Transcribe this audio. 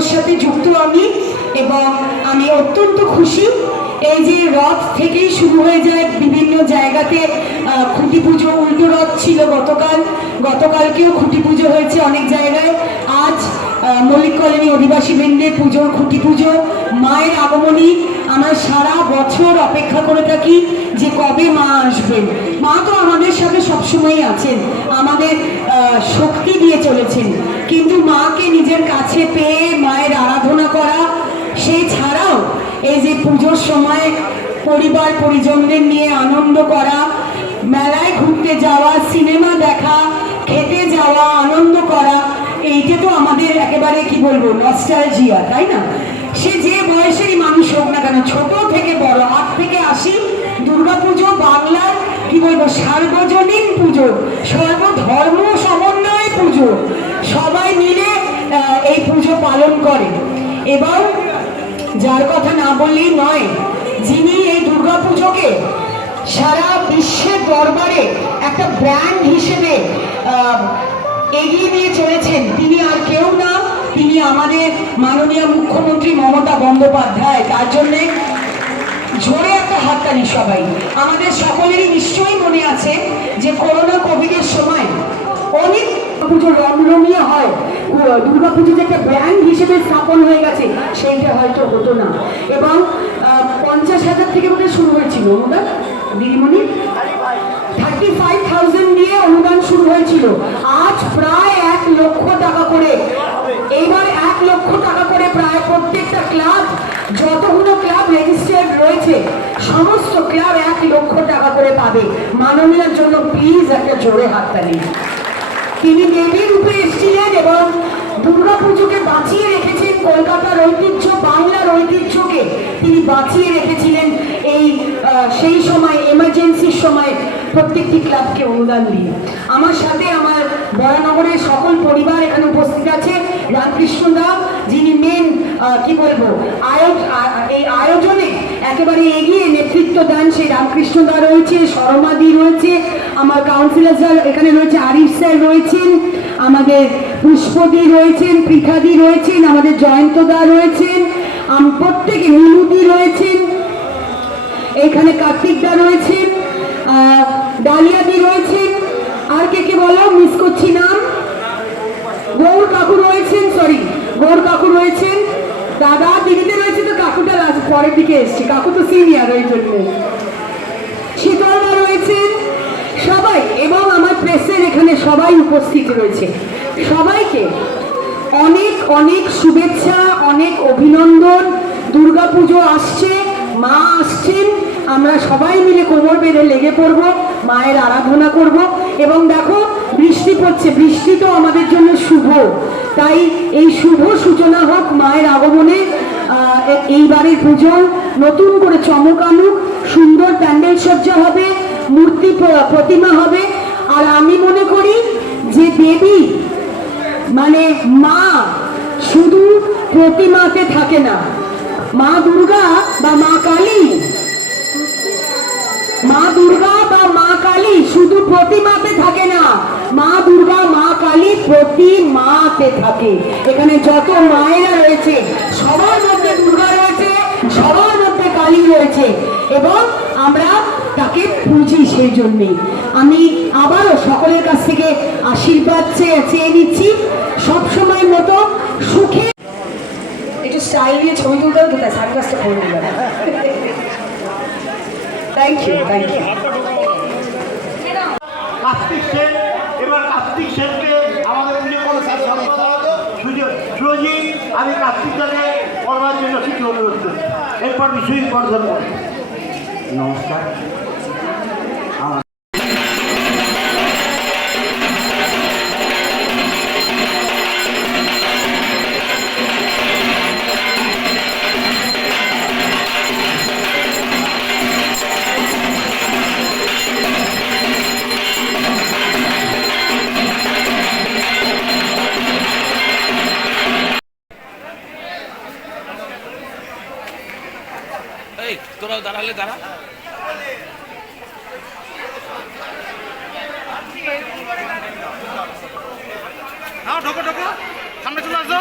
পুজোর সাথে যুক্ত আমি, এবং আমি অত্যন্ত খুশি। এই যে রথ থেকেই শুরু হয়ে যায় বিভিন্ন জায়গাতে খুঁটি পুজো, উল্টো রথ ছিল গতকালকেও খুঁটি পুজো হয়েছে অনেক জায়গায়। আজ মল্লিক কলোনি অধিবাসী বৃন্দের পুজোর খুঁটি পুজো, মায়ের আগমনী। আমরা সারা বছর অপেক্ষা করে থাকি যে কবে মা আসবেন। মা তো আমাদের সাথে সবসময়ই আছেন, আমাদের শক্তি দিয়ে চলেছেন, কিন্তু মাকে নিজের কাছে পেয়ে মায়ের আরাধনা করা, সেই ছাড়াও এই যে পুজোর সময় পরিবার পরিজনদের নিয়ে আনন্দ করা, মেলায় ঘুরতে যাওয়া, সিনেমা দেখা, খেতে যাওয়া, আনন্দ করা, এইটা তো আমাদের একেবারে কি বলবো নস্টালজিয়া, তাই না? সে যে বয়সেরই মানুষ হোক না কেন, ছোট থেকে বড়, 8 থেকে 80, দুর্গাপুজো বাংলার কি বলবো সার্বজনীন পুজো, সর্বধর্ম সমন্বয় পুজো, সবাই মিলে এই পুজো পালন করে। এবং যার কথা না বললেই নয়, যিনি এই দুর্গাপুজোকে সারা বিশ্বের দরবারে একটা ব্র্যান্ড হিসেবে এগিয়ে নিয়ে চলেছেন, তিনি আর কেউ না, তিনি আমাদের মাননীয় মুখ্যমন্ত্রী মমতা বন্দ্যোপাধ্যায়। তার জন্যে জোরে একটা হাততালি সবাই। আমাদের সকলেরই নিশ্চয়ই মনে আছে যে করোনা কোভিডের সময় অনেক পুজো রমরমিয়ে হয়, দুর্গাপুজো যে একটা ব্র্যান্ড হিসেবে স্থাপন হয়ে গেছে, সেইটা হয়তো হতো না। এবং 50,000 থেকে বোধহয় শুরু হয়েছিল অনুদান, দিদিমণি 35,000 দিয়ে অনুদান শুরু হয়েছিল। আজ প্রায় 1 লক্ষ টাকা করে, এইবার 1 লক্ষ টাকা করে প্রায় প্রত্যেকটা ক্লাব, যতগুলো ক্লাব রেজিস্টার্ড রয়েছে সমস্ত ক্লাব 1 লক্ষ টাকা করে পাবে। মাননীয়ার জন্য প্লিজ একটা জোরে হাততালি। তিনি দেবী রূপে এসেছিলেন এবং দুর্গাপুজোকে বাঁচিয়ে রেখেছেন, কলকাতার ঐতিহ্য, বাংলার ঐতিহ্যকে তিনি বাঁচিয়ে রেখেছিলেন। এই সেই সময় এমার্জেন্সির সময় প্রত্যেকটি ক্লাবকে অনুদান দিয়ে। আমার সাথে আমার বরানগরের সকল পরিবার এখানে উপস্থিত আছে। রামকৃষ্ণ দা, যিনি মেন কি বলবো এই আয়োজনে একেবারে এগিয়ে নেতৃত্ব দেন, সেই রামকৃষ্ণ দা রয়েছে, শর্মাদি রয়েছে, আমার কাউন্সিলর স্যার এখানে রয়েছে, আরিফ স্যার রয়েছেন, আমাদের পুষ্পদি রয়েছেন, পৃথাদি রয়েছেন, আমাদের জয়ন্ত দা রয়েছেন, প্রত্যেকে মিনুদি রয়েছেন, এখানে কার্তিক দা রয়েছেন, ডালিয়াদি রয়েছেন, আর কে বলো মিস করছি নাম, গৌর কাকু রয়েছেন, গৌর কাকু রয়েছেন, দাদা দিদিতে রয়েছে, তো কাকুটা পরের দিকে এসছে, কাকু তো সিনিয়র ওই জন্য, শীতলদা রয়েছেন সবাই, এবং আমার প্রেসের এখানে সবাই উপস্থিত রয়েছে। সবাইকে অনেক অনেক শুভেচ্ছা, অনেক অভিনন্দন। দুর্গাপুজো আসছে, মা আসছেন, আমরা সবাই মিলে কোমর বেঁধে লেগে পড়বো, মায়ের আরাধনা করব। এবং দেখো বৃষ্টি পড়ছে, বৃষ্টি তো আমাদের জন্য শুভ, তাই এই শুভ সূচনা হোক মায়ের আগমনে। এইবারের পুজো নতুন করে চমক আনুক, সুন্দর প্যান্ডেল সজ্জা হবে, মূর্তি প্রতিমা হবে। আর আমি মনে করি যে দেবী মানে মা শুধু প্রতিমাতে থাকে না, মা দুর্গা বা মা কালী, মা দুর্গা বা মা কালী শুধু প্রতিমাতে থাকে না, মা দুর্গা মা কালী প্রতিমাতে থাকে। এখানে যত মায়েরা রয়েছে সবার মধ্যে দুর্গা রয়েছে, সবার মধ্যে কালী রয়েছে, এবং আমরা তাকে পুজি। সেই জন্যেই আমি আবারও সকলের কাছ থেকে আশীর্বাদ চেয়ে নিচ্ছি, সবসময়ের মতো সুখে। একটু স্টাইল দিয়ে ছবি তুলতে হবে, তাই সানগ্লাসটা করে দিলাম। Thank you, thank you. Kartik Sen, এবার কার্তিক সেনকে আমাদের সুরজিৎ, আমি কার্তিক দাকে করবার জন্য কিছু অনুরোধ করি, এরপর বিষয় বর্ধন করি। নমস্কার। তোরাও দাঁড়ালে দাঁড়া। ঢোকো ঢোকো, সামনে চলে আসো।